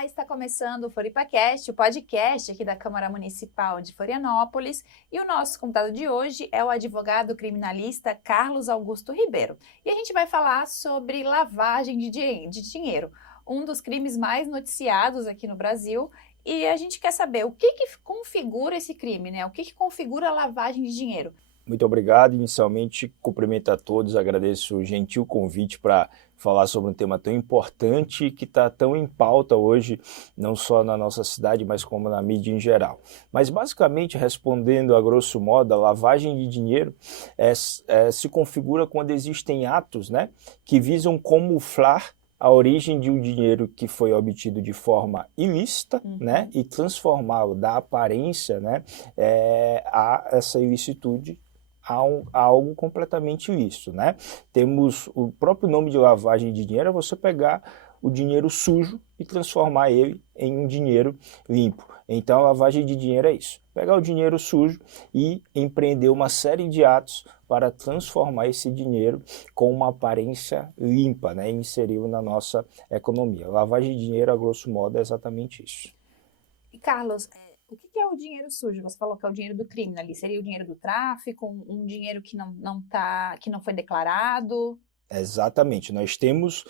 Olá, está começando o FloripaCast, o podcast aqui da Câmara Municipal de Florianópolis, e o nosso convidado de hoje é o advogado criminalista Carlos Augusto Ribeiro. E a gente vai falar sobre lavagem de dinheiro, um dos crimes mais noticiados aqui no Brasil, e a gente quer saber o que configura esse crime, né? O que configura a lavagem de dinheiro? Muito obrigado. Inicialmente, cumprimento a todos, agradeço o gentil convite para falar sobre um tema tão importante que está tão em pauta hoje, não só na nossa cidade, mas como na mídia em geral. Mas basicamente, respondendo a grosso modo, a lavagem de dinheiro se configura quando existem atos, né, que visam camuflar a origem de um dinheiro que foi obtido de forma ilícita, né, e transformá-lo da aparência, né, a essa ilicitude a algo completamente ilícito, né? Temos o próprio nome de lavagem de dinheiro, é você pegar o dinheiro sujo e transformar ele em um dinheiro limpo. Então a lavagem de dinheiro é isso, pegar o dinheiro sujo e empreender uma série de atos para transformar esse dinheiro com uma aparência limpa, né, e inseri-lo na nossa economia. Lavagem de dinheiro, a grosso modo, é exatamente isso. E Carlos, o que é o dinheiro sujo? Você falou que é o dinheiro do crime ali. Seria o dinheiro do tráfico, um dinheiro que não foi declarado? Exatamente, nós temos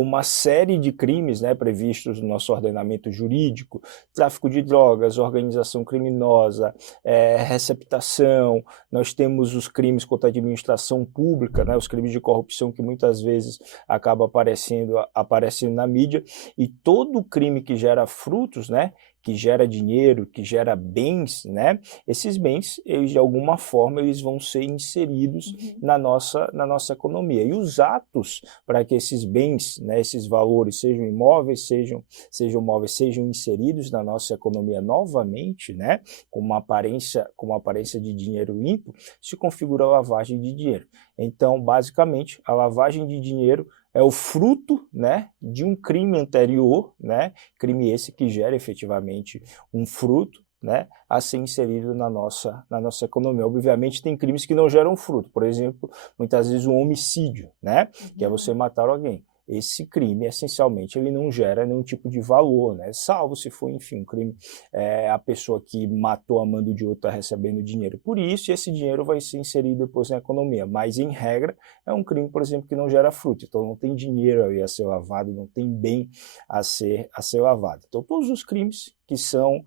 uma série de crimes, né, previstos no nosso ordenamento jurídico: tráfico de drogas, organização criminosa, receptação. Nós temos os crimes contra a administração pública, né, os crimes de corrupção que muitas vezes acabam aparecendo na mídia, e todo crime que gera frutos, né, que gera dinheiro, que gera bens, né, esses bens, eles, de alguma forma, eles vão ser inseridos na nossa economia. E os atos para que esses bens, né, esses valores, sejam imóveis, sejam móveis, sejam inseridos na nossa economia novamente, né, com uma aparência de dinheiro limpo, se configura a lavagem de dinheiro. Então, basicamente, a lavagem de dinheiro é o fruto, né, de um crime anterior, né, crime esse que gera efetivamente um fruto, né, a ser inserido na nossa economia. Obviamente tem crimes que não geram fruto, por exemplo, muitas vezes um homicídio, né, que é você matar alguém. Esse crime, essencialmente, ele não gera nenhum tipo de valor, né? Salvo se for, enfim, um crime, a pessoa que matou a mando de outra está recebendo dinheiro por isso, e esse dinheiro vai ser inserido depois na economia. Mas, em regra, é um crime, por exemplo, que não gera fruto. Então, não tem dinheiro aí a ser lavado, não tem bem a ser lavado. Então, todos os crimes que são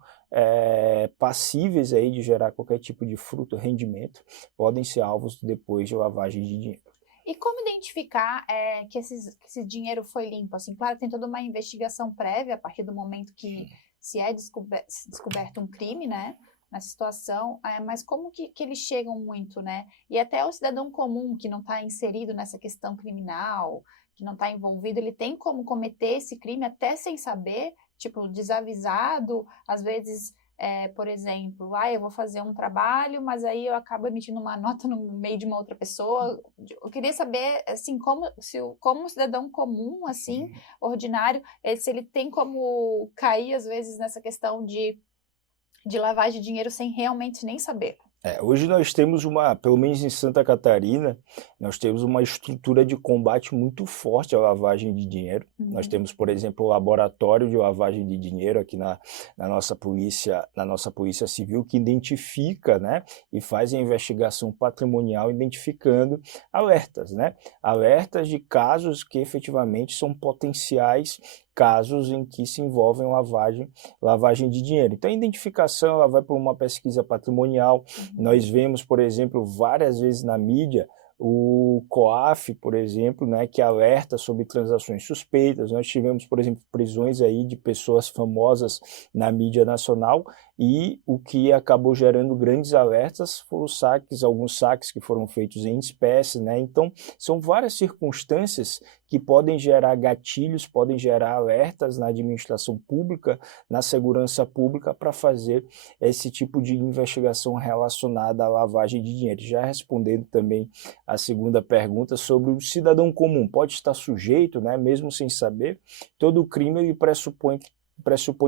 passíveis aí de gerar qualquer tipo de fruto, rendimento, podem ser alvos depois de lavagem de dinheiro. E como identificar que esse dinheiro foi limpo? Assim, claro que tem toda uma investigação prévia a partir do momento que se é descoberto um crime, né, nessa situação, mas como que eles chegam muito, né? E até o cidadão comum que não está inserido nessa questão criminal, que não está envolvido, ele tem como cometer esse crime até sem saber, tipo, desavisado, às vezes... por exemplo, eu vou fazer um trabalho, mas aí eu acabo emitindo uma nota no meio de uma outra pessoa. Eu queria saber, assim, como um cidadão comum, assim, ordinário, se ele tem como cair, às vezes, nessa questão de lavagem de dinheiro sem realmente nem saber. Hoje nós temos pelo menos em Santa Catarina, nós temos uma estrutura de combate muito forte à lavagem de dinheiro. Nós temos, por exemplo, o laboratório de lavagem de dinheiro aqui na nossa polícia civil, que identifica, né, e faz a investigação patrimonial identificando alertas, né, alertas de casos que efetivamente são potenciais casos em que se envolvem lavagem de dinheiro. Então a identificação ela vai por uma pesquisa patrimonial. Nós vemos, por exemplo, várias vezes na mídia, o COAF, por exemplo, né, que alerta sobre transações suspeitas. Nós tivemos, por exemplo, prisões aí de pessoas famosas na mídia nacional, e o que acabou gerando grandes alertas foram alguns saques que foram feitos em espécie, né? Então, são várias circunstâncias que podem gerar gatilhos, podem gerar alertas na administração pública, na segurança pública, para fazer esse tipo de investigação relacionada à lavagem de dinheiro. Já respondendo também a segunda pergunta sobre o cidadão comum, pode estar sujeito, né, mesmo sem saber. Todo crime ele pressupõe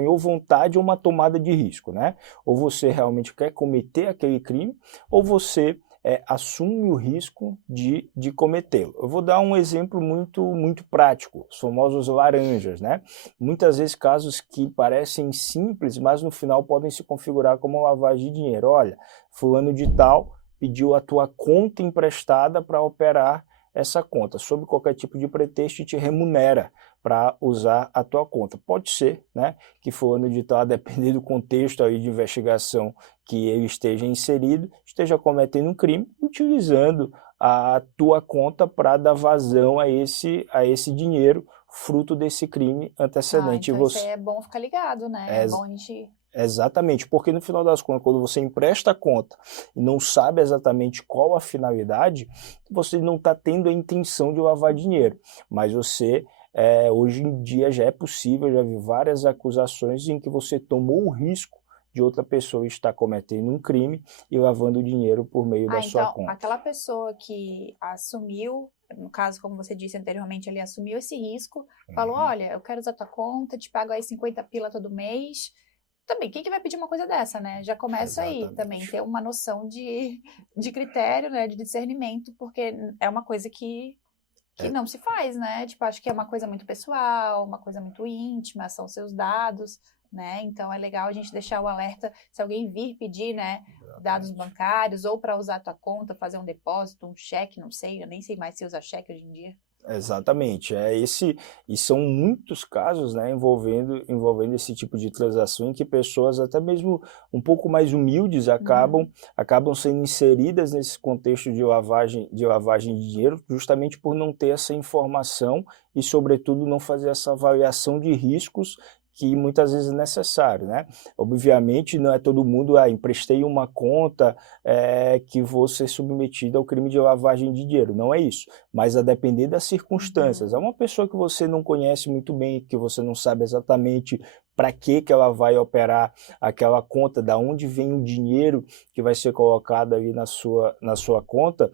ou vontade ou uma tomada de risco, né? Ou você realmente quer cometer aquele crime, ou você assume o risco de cometê-lo. Eu vou dar um exemplo muito prático, os famosos laranjas, né? Muitas vezes casos que parecem simples, mas no final podem se configurar como lavagem de dinheiro. Olha, fulano de tal pediu a tua conta emprestada para operar essa conta, sob qualquer tipo de pretexto, te remunera para usar a tua conta. Pode ser, né, que fulano de tal, dependendo do contexto aí de investigação que ele esteja inserido, esteja cometendo um crime, utilizando a tua conta para dar vazão a esse dinheiro, fruto desse crime antecedente. Então isso aí é bom ficar ligado, né? É bom a gente... Exatamente, porque no final das contas, quando você empresta a conta e não sabe exatamente qual a finalidade, você não está tendo a intenção de lavar dinheiro, mas você, hoje em dia já é possível, já vi várias acusações em que você tomou o risco de outra pessoa estar cometendo um crime e lavando dinheiro por meio da sua então, conta. aquela pessoa que assumiu, no caso, como você disse anteriormente, ele assumiu esse risco, falou, olha, eu quero usar tua conta, te pago aí 50 pila todo mês. Também, quem que vai pedir uma coisa dessa, né? Já começa aí também, ter uma noção de critério, né? De discernimento, porque é uma coisa que não se faz, né? Tipo, acho que é uma coisa muito pessoal, uma coisa muito íntima, são seus dados, né? Então é legal a gente deixar o alerta, se alguém vir pedir, né? Dados bancários, ou para usar a tua conta, fazer um depósito, um cheque, não sei, eu nem sei mais se usa cheque hoje em dia. Exatamente, e são muitos casos, né, envolvendo esse tipo de transação em que pessoas até mesmo um pouco mais humildes acabam sendo inseridas nesse contexto de lavagem de dinheiro, justamente por não ter essa informação e, sobretudo, não fazer essa avaliação de riscos que muitas vezes é necessário, né? Obviamente não é todo mundo, emprestei uma conta que vou ser submetido ao crime de lavagem de dinheiro, não é isso, mas a depender das circunstâncias, é uma pessoa que você não conhece muito bem, que você não sabe exatamente para que ela vai operar aquela conta, da onde vem o dinheiro que vai ser colocado ali na sua conta,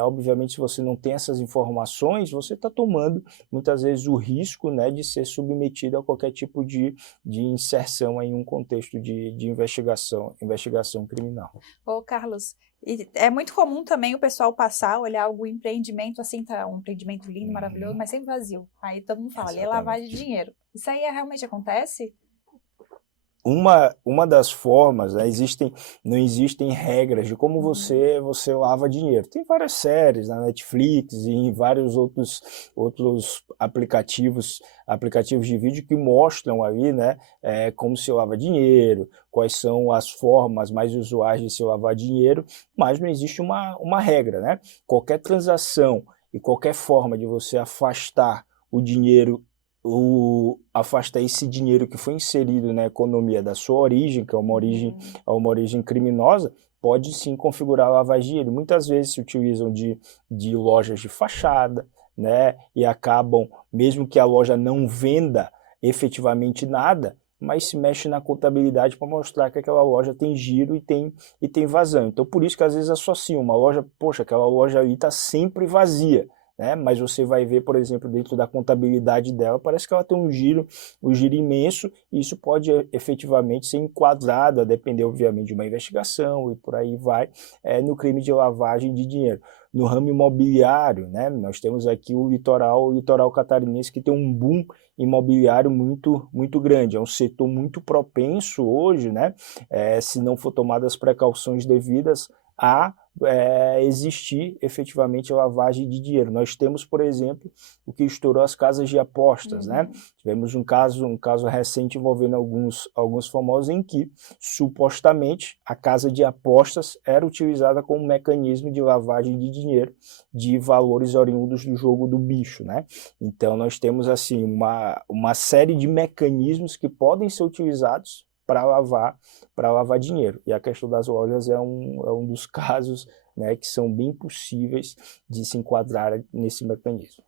obviamente se você não tem essas informações, você está tomando muitas vezes o risco, né, de ser submetido a qualquer tipo de inserção em um contexto de investigação criminal. Ô, Carlos, é muito comum também o pessoal passar, olhar algum empreendimento assim, tá um empreendimento lindo, maravilhoso, mas sempre vazio. Aí todo mundo fala, ali é lavagem de dinheiro. Isso aí realmente acontece? Uma das formas, né, não existem regras de como você lava dinheiro. Tem várias séries na Netflix e em vários outros aplicativos de vídeo que mostram ali, né, como se lava dinheiro, quais são as formas mais usuais de se lavar dinheiro, mas não existe uma regra, né? Qualquer transação e qualquer forma de você afastar o dinheiro, afastar esse dinheiro que foi inserido na economia da sua origem, que é uma origem criminosa, pode sim configurar lavagem de dinheiro. Muitas vezes se utilizam de lojas de fachada, né, e acabam, mesmo que a loja não venda efetivamente nada, mas se mexe na contabilidade para mostrar que aquela loja tem giro e tem vazão. Então por isso que às vezes associam uma loja, poxa, aquela loja ali está sempre vazia, né? Mas você vai ver, por exemplo, dentro da contabilidade dela, parece que ela tem um giro imenso, e isso pode efetivamente ser enquadrado, a depender, obviamente, de uma investigação e por aí vai, no crime de lavagem de dinheiro. No ramo imobiliário, né, nós temos aqui o litoral catarinense, que tem um boom imobiliário muito grande, é um setor muito propenso hoje, né, se não for tomadas as precauções devidas a existir efetivamente lavagem de dinheiro. Nós temos, por exemplo, o que estourou as casas de apostas, né? Tivemos um caso recente envolvendo alguns famosos em que, supostamente, a casa de apostas era utilizada como mecanismo de lavagem de dinheiro de valores oriundos do jogo do bicho, né? Então, nós temos, assim, uma série de mecanismos que podem ser utilizados para lavar dinheiro. E a questão das lojas é um dos casos, né, que são bem possíveis de se enquadrar nesse mecanismo.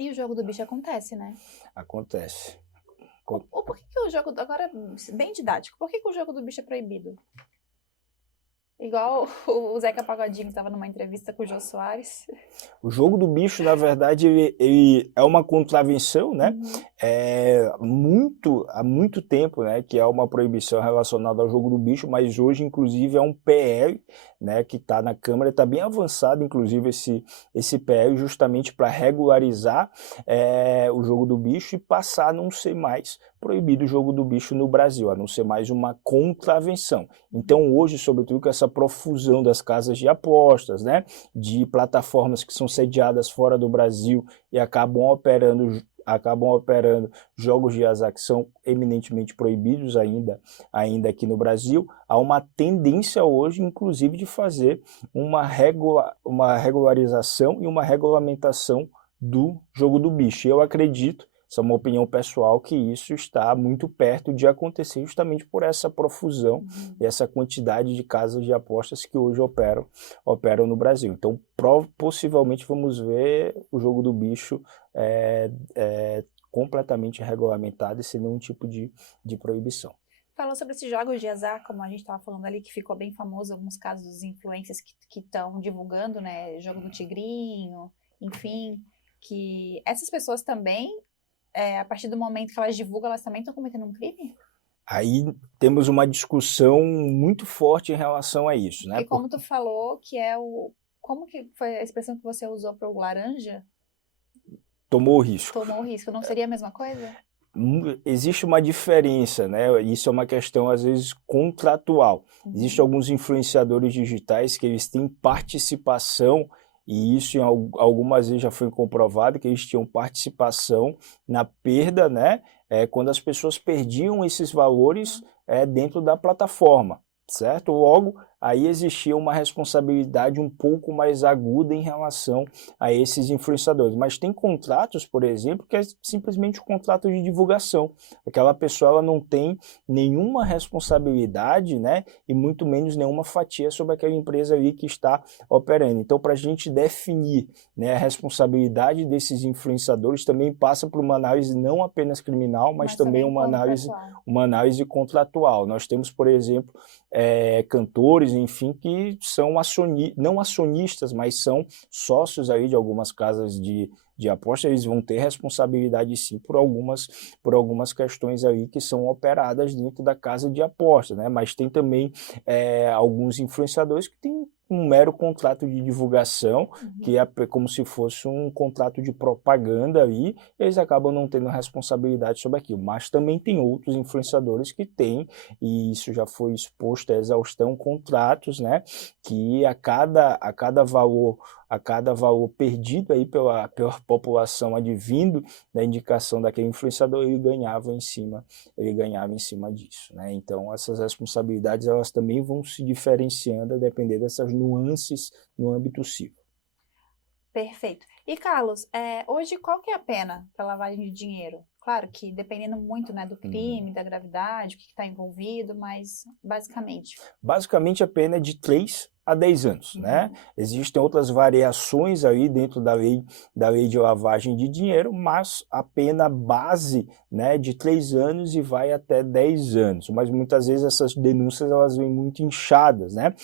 E o jogo do bicho acontece, né? Acontece. Por que o jogo... Agora, bem didático, por que o jogo do bicho é proibido? Igual o Zeca Pagodinho que estava numa entrevista com o Jô Soares. O jogo do bicho, na verdade, ele é uma contravenção, né? Uhum. Há muito tempo, né, que é uma proibição relacionada ao jogo do bicho, mas hoje, inclusive, é um PL, né, que está na Câmara, está bem avançado, inclusive, esse PL, justamente para regularizar o jogo do bicho e passar a não ser mais proibido o jogo do bicho no Brasil, a não ser mais uma contravenção. Então, hoje, sobretudo, com essa profusão das casas de apostas, né, de plataformas que são sediadas fora do Brasil e acabam operando jogos de azar que são eminentemente proibidos ainda aqui no Brasil, há uma tendência hoje, inclusive, de fazer uma regularização e uma regulamentação do jogo do bicho. Eu acredito, essa é uma opinião pessoal, que isso está muito perto de acontecer justamente por essa profusão e essa quantidade de casas de apostas que hoje operam no Brasil. Então, possivelmente vamos ver o jogo do bicho completamente regulamentado e sem nenhum tipo de proibição. Falou sobre esses jogos de azar, como a gente estava falando ali, que ficou bem famoso, alguns casos dos influencers que estão divulgando, né, jogo do tigrinho, enfim, que essas pessoas também, a partir do momento que elas divulgam, elas também estão cometendo um crime? Aí temos uma discussão muito forte em relação a isso, né? Porque como tu falou, como que foi a expressão que você usou para o laranja? Tomou o risco. Tomou o risco, não seria a mesma coisa? Existe uma diferença, né? Isso é uma questão, às vezes, contratual. Existem alguns influenciadores digitais que eles têm participação, e isso algumas vezes já foi comprovado, que eles tinham participação na perda, né? Quando as pessoas perdiam esses valores dentro da plataforma, certo? Logo, aí existia uma responsabilidade um pouco mais aguda em relação a esses influenciadores. Mas tem contratos, por exemplo, que é simplesmente um contrato de divulgação. Aquela pessoa ela não tem nenhuma responsabilidade, né, e muito menos nenhuma fatia sobre aquela empresa ali que está operando. Então, para a gente definir, né, a responsabilidade desses influenciadores, também passa por uma análise não apenas criminal, mas também uma análise contratual. Nós temos, por exemplo, cantores, enfim, que são não acionistas, mas são sócios aí de algumas casas de aposta. Eles vão ter responsabilidade sim por algumas questões aí que são operadas dentro da casa de aposta, né? Mas tem também alguns influenciadores que têm um mero contrato de divulgação, que é como se fosse um contrato de propaganda aí, e eles acabam não tendo responsabilidade sobre aquilo. Mas também tem outros influenciadores que têm, e isso já foi exposto à exaustão, contratos, né, que a cada valor perdido aí pela população advindo da indicação daquele influenciador, ele ganhava em cima disso, né? Então essas responsabilidades elas também vão se diferenciando a depender dessas nuances no âmbito civil. Perfeito. E Carlos, hoje qual que é a pena para lavagem de dinheiro? Claro que dependendo muito, né, do crime, da gravidade, o que está envolvido, mas basicamente. Basicamente a pena é de 3 a 10 anos, né? Existem outras variações aí dentro da lei de lavagem de dinheiro, mas a pena base, né, de 3 anos e vai até 10 anos. Mas muitas vezes essas denúncias elas vêm muito inchadas, né?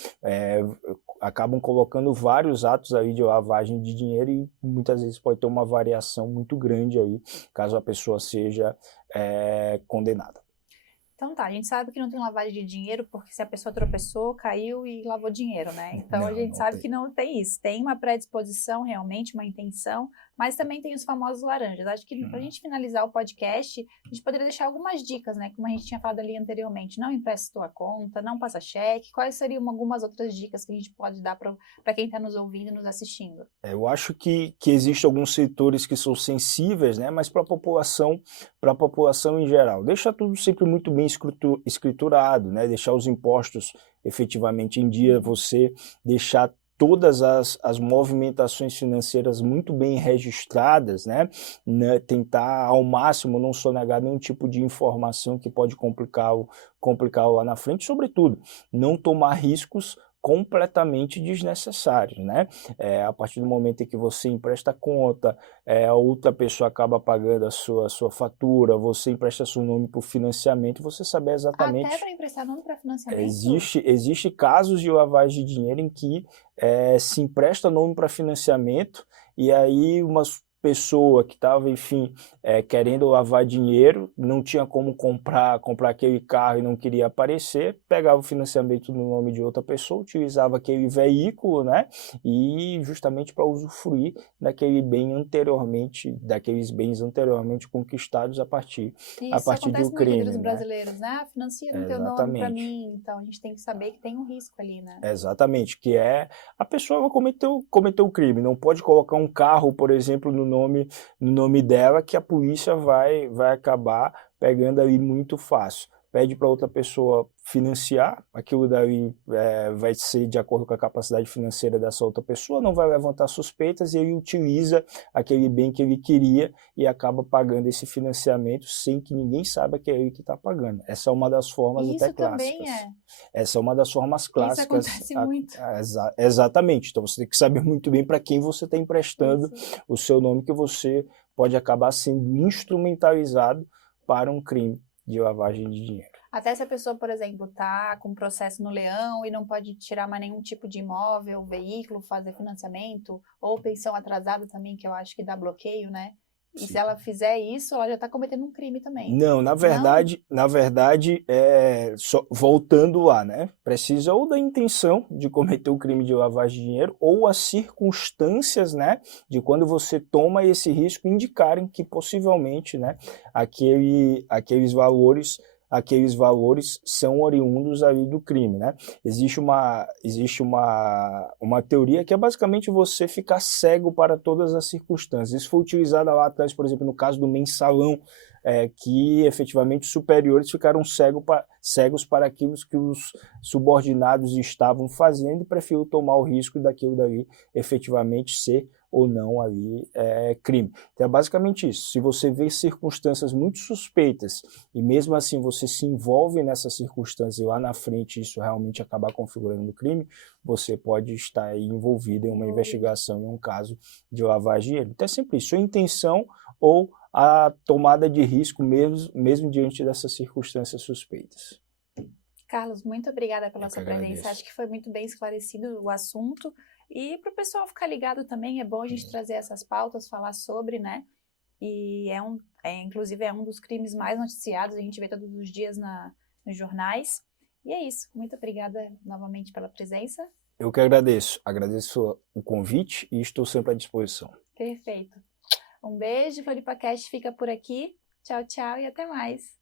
Acabam colocando vários atos aí de lavagem de dinheiro e muitas vezes pode ter uma variação muito grande aí, caso a pessoa seja condenada. Então tá, a gente sabe que não tem lavagem de dinheiro porque se a pessoa tropeçou, caiu e lavou dinheiro, né? Então a gente sabe que não tem isso. Tem uma predisposição realmente, uma intenção, mas também tem os famosos laranjas. Acho que pra gente finalizar o podcast, a gente poderia deixar algumas dicas, né? Como a gente tinha falado ali anteriormente. Não empresta tua conta, não passa cheque. Quais seriam algumas outras dicas que a gente pode dar para quem está nos ouvindo e nos assistindo? Eu acho que existem alguns setores que são sensíveis, né? Mas para a população em geral. Deixa tudo sempre muito bem escriturado, né? Deixar os impostos efetivamente em dia, você deixar todas as movimentações financeiras muito bem registradas, né? Tentar ao máximo não sonegar nenhum tipo de informação que pode complicá-lo lá na frente, sobretudo não tomar riscos completamente desnecessários, né? A partir do momento em que você empresta conta, a outra pessoa acaba pagando a sua fatura, você empresta seu nome para o financiamento, você sabe exatamente... Até para emprestar nome para financiamento? Existe casos de lavagem de dinheiro em que se empresta nome para financiamento e aí uma pessoa que estava, enfim, querendo lavar dinheiro, não tinha como comprar aquele carro e não queria aparecer, pegava o financiamento no nome de outra pessoa, utilizava aquele veículo, né, e justamente para usufruir daqueles bens anteriormente conquistados a partir de um Acontece muito crime, entre os né? brasileiros, né? Financia no teu nome para mim, então a gente tem que saber que tem um risco ali, né? Exatamente, que a pessoa cometeu o crime, não pode colocar um carro, por exemplo, no nome dela, que a polícia vai acabar pegando ali muito fácil. Pede para outra pessoa financiar, aquilo dali vai ser de acordo com a capacidade financeira dessa outra pessoa, não vai levantar suspeitas e ele utiliza aquele bem que ele queria e acaba pagando esse financiamento sem que ninguém saiba que é ele que está pagando. Essa é uma das formas até clássicas. Também é. Essa é uma das formas clássicas. Isso acontece muito. Exatamente. Então você tem que saber muito bem para quem você está emprestando o seu nome, que você pode acabar sendo instrumentalizado para um crime de lavagem de dinheiro. Até se a pessoa, por exemplo, está com processo no leão e não pode tirar mais nenhum tipo de imóvel, veículo, fazer financiamento, ou pensão atrasada também, que eu acho que dá bloqueio, né? E se ela fizer isso, ela já está cometendo um crime também. Não, na verdade, voltando lá, né? Precisa ou da intenção de cometer o crime de lavagem de dinheiro ou as circunstâncias, né, de quando você toma esse risco indicarem que possivelmente, né, aqueles valores são oriundos ali do crime, né? Existe uma teoria que é basicamente você ficar cego para todas as circunstâncias. Isso foi utilizado lá atrás, por exemplo, no caso do mensalão, que efetivamente os superiores ficaram cegos para aquilo que os subordinados estavam fazendo e preferiram tomar o risco daquilo dali efetivamente ser ou não ali crime. Então é basicamente isso. Se você vê circunstâncias muito suspeitas e mesmo assim você se envolve nessas circunstâncias e lá na frente isso realmente acabar configurando o crime, você pode estar aí envolvido em uma investigação, em um caso de lavagem de dinheiro. Então é sempre isso, a intenção ou a tomada de risco mesmo diante dessas circunstâncias suspeitas. Carlos, muito obrigada pela sua presença. Acho que foi muito bem esclarecido o assunto. E para o pessoal ficar ligado também, é bom a gente trazer essas pautas, falar sobre, né? E inclusive é um dos crimes mais noticiados, a gente vê todos os dias nos jornais. E é isso. Muito obrigada novamente pela presença. Eu que agradeço. Agradeço o convite e estou sempre à disposição. Perfeito. Um beijo, o FloripaCast fica por aqui. Tchau, tchau e até mais.